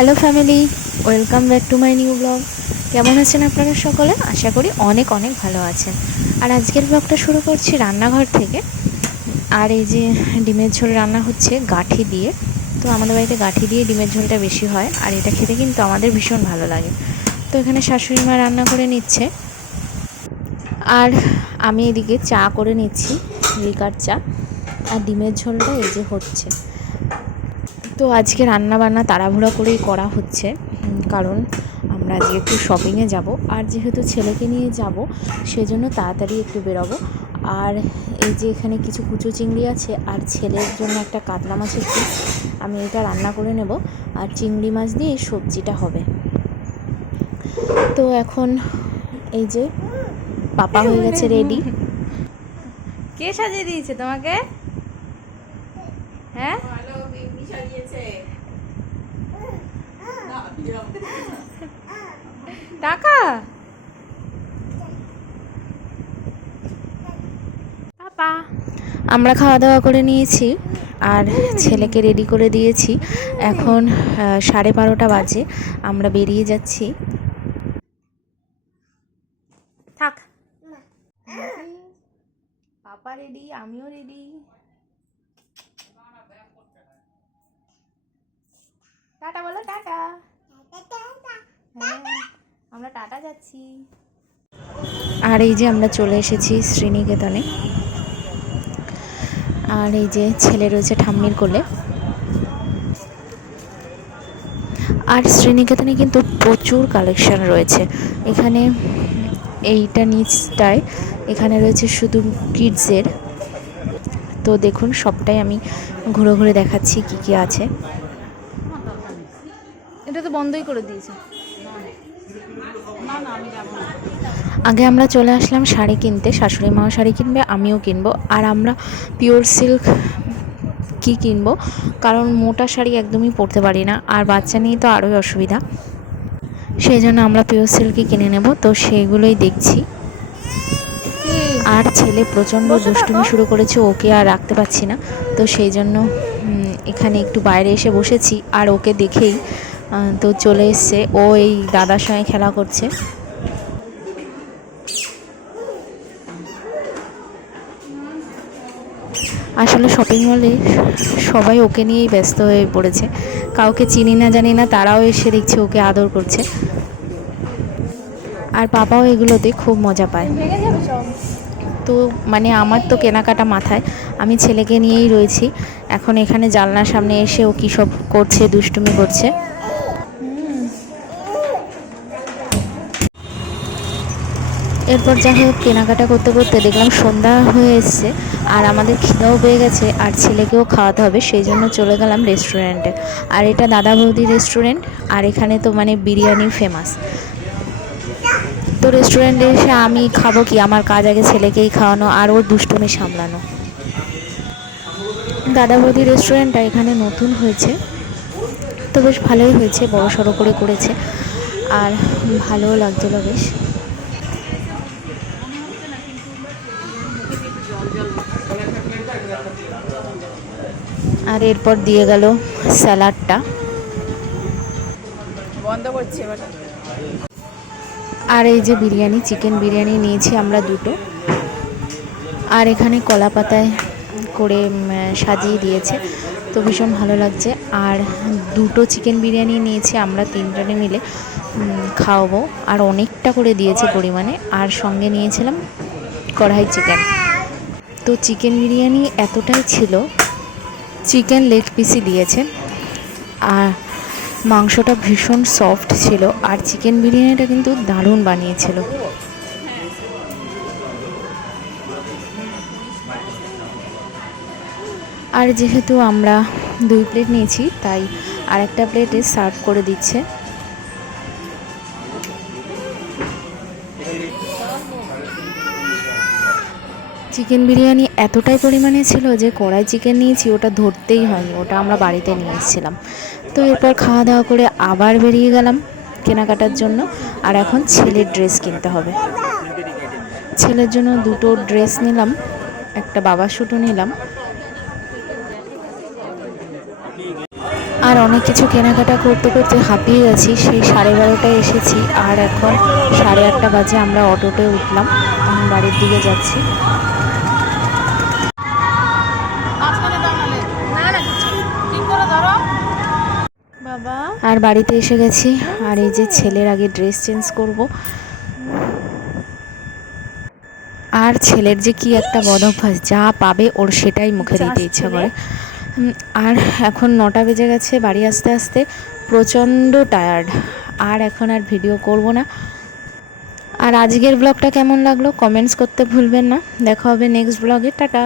Hello family, welcome back to my new blog. কেমন আছেন আপনারা সকলে? আশা করি অনেক অনেক ভালো আছেন। আর আজকের ব্লগটা শুরু করছি রান্নাঘর থেকে। আর এই যে ডিমের ঝোল রান্না হচ্ছে গাঠি দিয়ে। তো আমাদের বাড়িতে গাঠি দিয়ে ডিমের ঝোলটা বেশি হয়, আর এটা খেতে কিন্তু আমাদের ভীষণ ভালো লাগে। তো এখানে শাশুড়ি মা রান্না করে নিচ্ছে। আর আমি এদিকে চা করে নিচ্ছি, লিকার চা। আর ডিমের ঝোলটা এই যে হচ্ছে। তো আজকে রান্না বান্না তাড়াহুড়া করেই করা হচ্ছে কারণ আমরা আজকে একটু শপিংয়ে যাব। আর যেহেতু ছেলেকে নিয়ে যাব, সেজন্য তাড়াতাড়ি একটু বেরোবো। আর এই যে এখানে কিছু কুচো চিংড়ি আছে, আর ছেলের জন্য একটা কাতলা মাছের পিস, আমি এটা রান্না করে নেব। আর চিংড়ি মাছ দিয়ে এই সবজিটা হবে। তো এখন এই যে পাপা হয়ে গেছে রেডি কে সাজিয়ে দিয়েছে তোমাকে? হ্যাঁ? টাকা? পাপা। আমরা খাওয়া দাওয়া করে নিয়েছি আর ছেলেকে রেডি করে দিয়েছি। এখন সাড়ে বারোটা বাজে। আমরা বেরিয়ে যাচ্ছি। থাক। পাপা রেডি আমিও রেডি টাটা বলো টাটা। হ্যাঁ আমরা টাটা যাচ্ছি। আর এই যে আমরা চলে এসেছি শ্রীনিকেতনে। আর এই যে ছেলে রয়েছে ঠাম্মির কোলে। আর শ্রীনিকেতনে কিন্তু প্রচুর কালেকশন রয়েছে। এখানে এইটা নিচটায়, এখানে রয়েছে শুধু কিডসের তো দেখুন, সবটাই আমি ঘুরে ঘুরে দেখাচ্ছি কি কি আছে। তো বন্ধই করে দিয়েছে। আগে আমরা চলে আসলাম শাড়ি কিনতে শাশুড়ি মাও শাড়ি কিনবে আমিও কিনবো। আর আমরা পিওর সিল্ক কি কিনবো? কারণ মোটা শাড়ি একদমই পরতে পারি না আর বাচ্চা নিয়ে তো আরোই অসুবিধা। সেই জন্য আমরা পিওর সিল্কই কিনে নেব তো সেগুলোই দেখছি। আর ছেলে প্রচণ্ড দুষ্টুমি শুরু করেছে ওকে আর রাখতে পারছি না। তো সেই জন্য এখানে একটু বাইরে এসে বসেছি আর ওকে দেখেই তো চলে এসছে। ও এই দাদার সঙ্গে খেলা করছে। আসলে শপিং মলে সবাই ওকে নিয়েই ব্যস্ত হয়ে পড়েছে। কাউকে চিনি না জানি না, তারাও এসে দেখছে ওকে আদর করছে। আর পাপাও এগুলোতে খুব মজা পায়। তো মানে আমার তো কেনাকাটা মাথায়। আমি ছেলেকে নিয়েই রয়েছি। এখন এখানে জানলার সামনে এসে ও কী সব করছে, দুষ্টুমি করছে। এরপর যা হোক, কেনাকাটা করতে করতে দেখলাম সন্ধ্যা হয়ে এসছে আর আমাদের খিদেও পেয়ে গেছে আর ছেলেকেও খাওয়াতে হবে, সেই জন্য চলে গেলাম রেস্টুরেন্টে। আর এটা দাদা বৌদি রেস্টুরেন্ট, আর এখানে তো মানে বিরিয়ানি ফেমাস। তো রেস্টুরেন্টে এসে আমি খাব কি? আমার কাজ আগে ছেলেকেই খাওয়ানো আর ওর দুষ্টুমি সামলানো। দাদা বৌদি রেস্টুরেন্টটা এখানে নতুন হয়েছে। তো বেশ ভালোই হয়েছে বড় সড়ো করে করেছে। আর ভালোও লাগছিল বেশ। আর এরপর দিয়ে গেল স্যালাডটা। বন্ধ করছি এবার। আর এই যে বিরিয়ানি চিকেন বিরিয়ানি নিয়েছি আমরা দুটো। আর এখানে কলা পাতায় করে সাজিয়ে দিয়েছে। তো ভীষণ ভালো লাগছে। আর দুটো চিকেন বিরিয়ানি নিয়েছি আমরা তিনজনে মিলে খাওয়াবো। আর অনেকটা করে দিয়েছে পরিমাণে। আর সঙ্গে নিয়েছিলাম কড়াই চিকেন। তো চিকেন বিরিয়ানি এতটাই ছিল চিকেন লেগ পিসি দিয়েছে আর মাংসটা ভীষণ সফট ছিল। আর চিকেন বিরিয়ানিটা কিন্তু দারুণ বানিয়েছিল। আর যেহেতু আমরা দুই প্লেট নিয়েছি, তাই আরেকটা প্লেটে সার্ভ করে দিচ্ছে। চিকেন বিরিয়ানি এতটাই পরিমাণে ছিল যে কড়াই চিকেন নিয়েছি, ওটা ধরতেই হয়নি, ওটা আমরা বাড়িতে নিয়ে এসেছিলাম। তো এরপর খাওয়া দাওয়া করে আবার বেরিয়ে গেলাম কেনাকাটার জন্য, আর এখন ছেলের ড্রেস কিনতে হবে। ছেলের জন্য দুটো ড্রেস নিলাম, একটা বাবা শুটও নিলাম। আর অনেক কিছু কেনাকাটা করতে করতে হাঁপিয়ে গেছি, সেই সাড়ে বারোটায় এসেছি, আর এখন সাড়ে আটটা বাজে আমরা অটোতে উঠলাম। বাড়ির দিকে যাচ্ছি। আর বাড়িতে এসে গেছি। আর এই যে ছেলের আগে ড্রেস চেঞ্জ করব। আর ছেলের যে কি একটা বদ অভ্যাস যা পাবে ওর সেটাই মুখে দিতে ইচ্ছা করে। আর এখন নটা বেজে গেছে বাড়ি আসতে আসতে প্রচণ্ড টায়ার্ড আর এখন আর ভিডিও করব না। আর আজকের ব্লগটা কেমন লাগল? কমেন্টস করতে ভুলবেন না। দেখা হবে নেক্সট ব্লগে টাটা।